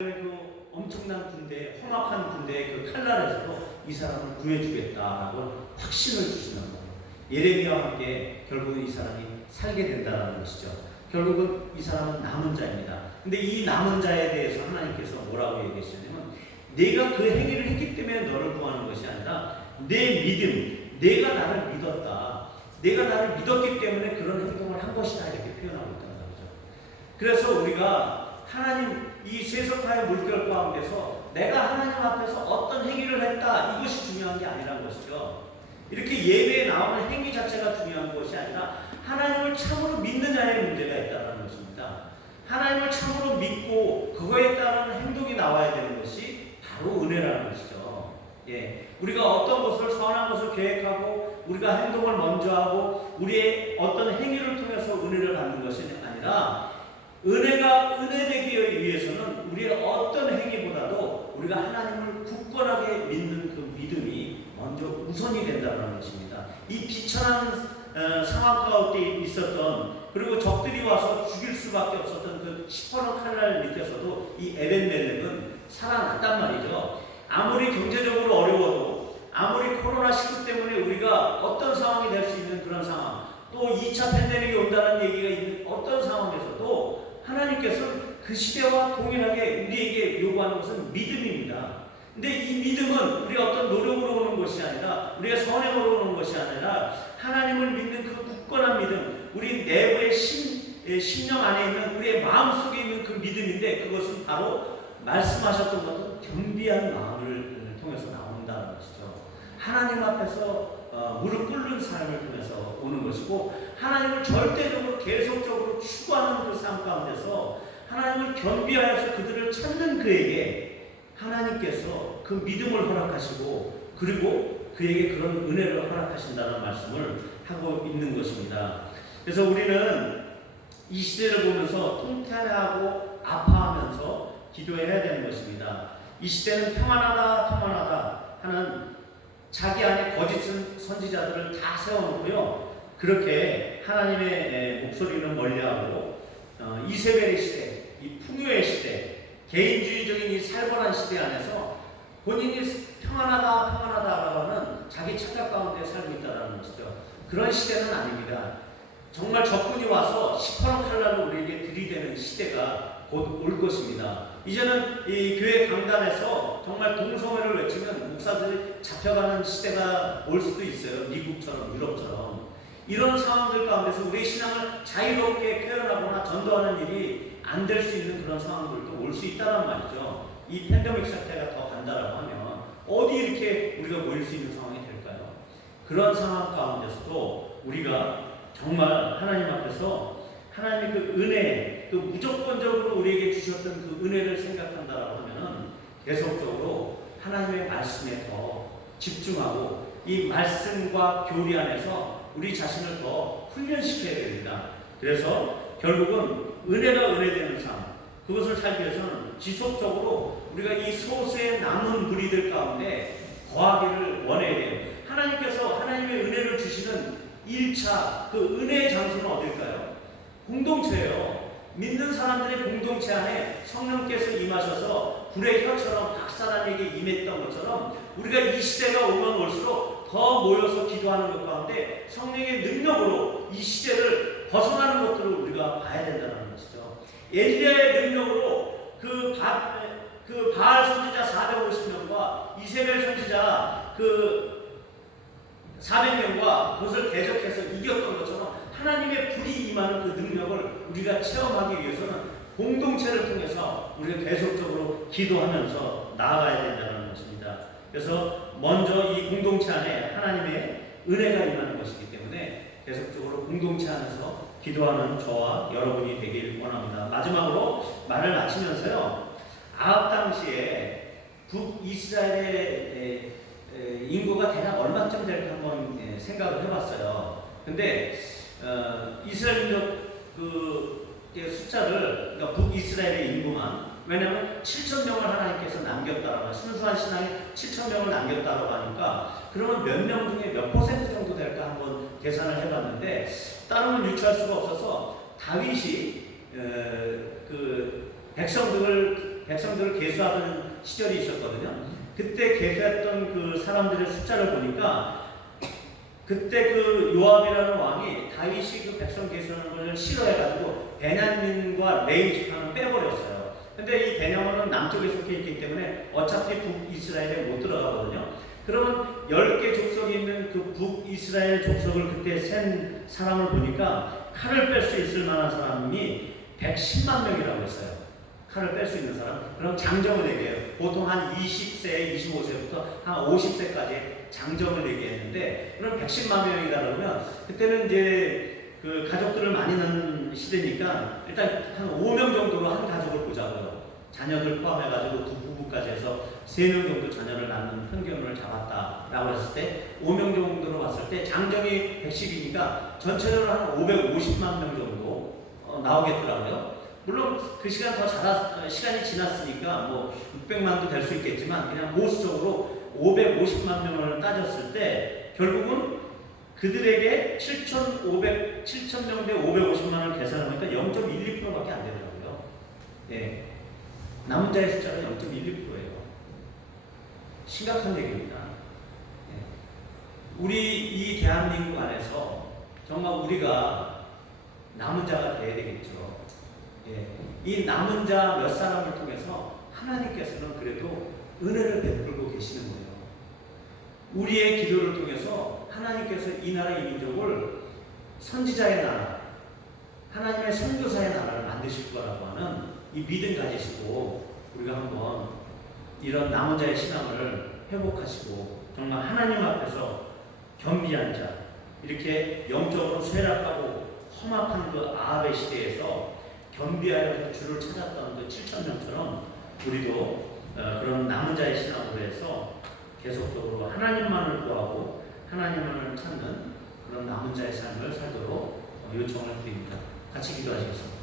그 엄청난 군대, 험악한 군대의 그 칼날에서도 이 사람을 구해주겠다라고 확신을 주시는 거예요. 예레미야와 함께 결국은 이 사람이 살게 된다는 것이죠. 결국은 이 사람은 남은 자입니다. 근데 이 남은 자에 대해서 하나님께서 뭐라고 얘기하시냐면, 내가 그 행위를 했기 때문에 너를 구하는 것이 아니라 내 믿음, 내가 나를 믿었다. 내가 나를 믿었기 때문에 그런 행동을 한 것이다, 이렇게 표현하고 있다는 거죠. 그래서 우리가 하나님 이 세속화의 물결 가운데서 내가 하나님 앞에서 어떤 행위를 했다, 이것이 중요한 게 아니라는 것이죠. 이렇게 예배에 나오는 행위 자체가 중요한 것이 아니라 하나님을 참으로 믿느냐의 문제가 있다는 것입니다. 하나님을 참으로 믿고 그거에 따른 행동이 나와야 되는 것이 바로 은혜라는 것이죠. 예, 우리가 어떤 것을, 선한 것을 계획하고 우리가 행동을 먼저 하고 우리의 어떤 행위를 통해서 은혜를 받는 것이 아니라, 은혜가 은혜되기 위해서는 우리의 어떤 행위보다도 우리가 하나님을 굳건하게 믿는 그 믿음이 먼저 우선이 된다는 것입니다. 이 비천한 상황 가운데 있었던, 그리고 적들이 와서 죽일 수밖에 없었던 그 시퍼런 칼날 밑에서도 이 에벤멜렉은 살아났단 말이죠. 아무리 경제적으로 어려워도, 아무리 코로나19 때문에 우리가 어떤 상황이 될 수 있는 그런 상황, 또 2차 팬데믹이 온다는 얘기가 있는 어떤 상황에서도 하나님께서는 그 시대와 동일하게 우리에게 요구하는 것은 믿음입니다. 근데 이 믿음은 우리 어떤 노력으로 오는 것이 아니라, 우리의 선행으로 오는 것이 아니라, 하나님을 믿는 그 굳건한 믿음, 우리 내부의 심령 안에 있는, 우리의 마음 속에 있는 그 믿음인데, 그것은 바로 말씀하셨던 것은 겸비한 마음을 통해서 나온다는 것이죠. 하나님 앞에서 무릎 꿇는 삶을 통해서 오는 것이고, 하나님을 절대적으로 계속적으로 추구하는 그 삶 가운데서 하나님을 겸비하여서 그들을 찾는 그에게 하나님께서 그 믿음을 허락하시고, 그리고 그에게 그런 은혜를 허락하신다는 말씀을 하고 있는 것입니다. 그래서 우리는 이 시대를 보면서 통탄하고 아파하면서 기도해야 되는 것입니다. 이 시대는 평안하다 평안하다 하는 자기 안에 거짓 선지자들을 다 세워놓고요, 그렇게 하나님의 목소리는 멀리하고 이세벨의 시대, 이 풍요의 시대, 개인주의적인 이 살벌한 시대 안에서 본인이 평안하다 평안하다라고 하는 자기 착각 가운데 살고 있다는 것이죠. 그런 시대는 아닙니다. 정말 적군이 와서 시퍼런 칼날로 우리에게 들이대는 시대가 곧 올 것입니다. 이제는 이 교회 강단에서 정말 동성애를 외치면 목사들이 잡혀가는 시대가 올 수도 있어요. 미국처럼, 유럽처럼. 이런 상황들 가운데서 우리의 신앙을 자유롭게 표현하거나 전도하는 일이 안 될 수 있는 그런 상황들도 올 수 있다는 말이죠. 이 팬데믹 사태가 더 간다라고 하면 어디 이렇게 우리가 모일 수 있는 상황이 될까요? 그런 상황 가운데서도 우리가 정말 하나님 앞에서 하나님의 그 은혜, 그 무조건적으로 우리에게 주셨던 그 은혜를 생각한다라고 하면은 계속적으로 하나님의 말씀에 더 집중하고 이 말씀과 교리 안에서 우리 자신을 더 훈련시켜야 됩니다. 그래서 결국은 은혜가 은혜되는 삶, 그것을 살기 위해서는 지속적으로 우리가 이 소수의 남은 무리들 가운데 거하기를 원해야 돼요. 하나님께서 하나님의 은혜를 주시는 1차 그 은혜의 장소는 어딜까요? 공동체예요. 믿는 사람들의 공동체 안에 성령께서 임하셔서 불의 혀처럼 각 사람에게 임했던 것처럼, 우리가 이 시대가 오면 올수록 더 모여서 기도하는 것 가운데 성령의 능력으로 이 시대를 벗어나는 것들을 우리가 봐야 된다는 것이죠. 엘리야의 능력으로 그 바알 선지자 450명과 이세벨 선지자 그 400명과 그것을 대적해서 이겼던 것처럼 하나님의 불이 임하는 그 능력을 우리가 체험하기 위해서는 공동체를 통해서 우리가 계속적으로 기도하면서 나아가야 된다는 것입니다. 그래서 먼저 이 공동체 안에 하나님의 은혜가 임하는 것이기 때문에 계속적으로 공동체 안에서 기도하는 저와 여러분이 되길 원합니다. 마지막으로 말을 마치면서요, 아합 당시에 북이스라엘의 인구가 대략 얼마쯤 될까 한번 생각을 해봤어요. 근데 이스라엘 민족 그 숫자를, 그러니까 북이스라엘의 인구만, 왜냐하면 7,000명을 하나님께서 남겼다라고, 순수한 신앙에 7,000명을 남겼다라고 하니까 그러면 몇 명 중에 몇 퍼센트 정도 될까 한번 계산을 해봤는데, 다른 건 유추할 수가 없어서 다윗이 그 백성들을 백성들을 계수하던 시절이 있었거든요. 그때 계수했던 그 사람들의 숫자를 보니까 그때 그 요압이라는 왕이 다윗이 그 백성 계수하는 것을 싫어해가지고 베냐민과 레위 지파는 빼버렸어요. 근데 이 베냐민은 남쪽에 속해 있기 때문에 어차피 북이스라엘에 못 들어가거든요. 그러면 10개 족속이 있는 그 북이스라엘 족속을 그때 센 사람을 보니까 칼을 뺄 수 있을 만한 사람이 110만 명이라고 했어요. 칼을 뺄 수 있는 사람. 그럼 장정을 얘기해요. 보통 한 20세, 25세부터 한 50세까지 장정을 얘기했는데, 그럼 110만 명이다 그러면 그때는 이제 그 가족들을 많이 낳는 시대니까 일단 한 5명 정도로 한 가족을 보자고요. 자녀들 포함해가지고 두 부부까지 해서 3명 정도 자녀를 낳는 편견을 잡았다라고 했을 때 5명 정도로 봤을 때 장정이 110이니까 전체적으로 한 550만 명 정도 나오겠더라고요. 물론 그 시간 더 시간이 지났으니까 뭐 600만도 될 수 있겠지만 그냥 보수적으로 550만 명을 따졌을 때 결국은 그들에게 7,000명 대 550만을 계산하니까 0.12%밖에 안 되더라고요. 예. 남은 자의 숫자가 0.12%예요. 심각한 얘기입니다. 예. 우리 이 대한민국 안에서 정말 우리가 남은 자가 돼야 되겠죠. 예. 이 남은 자 몇 사람을 통해서 하나님께서는 그래도 은혜를 베풀고 계시는 거예요. 우리의 기도를 통해서 하나님께서 이 나라 이 민족을 선지자의 나라, 하나님의 선교사의 나라를 만드실 거라고 하는 이 믿음 가지시고 우리가 한번 이런 남은 자의 신앙을 회복하시고 정말 하나님 앞에서 겸비한 자, 이렇게 영적으로 쇠락하고 험악한 그 아합의 시대에서 겸비하여 주를 찾았던 그 7,000명처럼 우리도 그런 남은 자의 신앙으로 해서 계속적으로 하나님만을 구하고 하나님만을 찾는 그런 남은 자의 삶을 살도록 요청을 드립니다. 같이 기도하시겠습니다.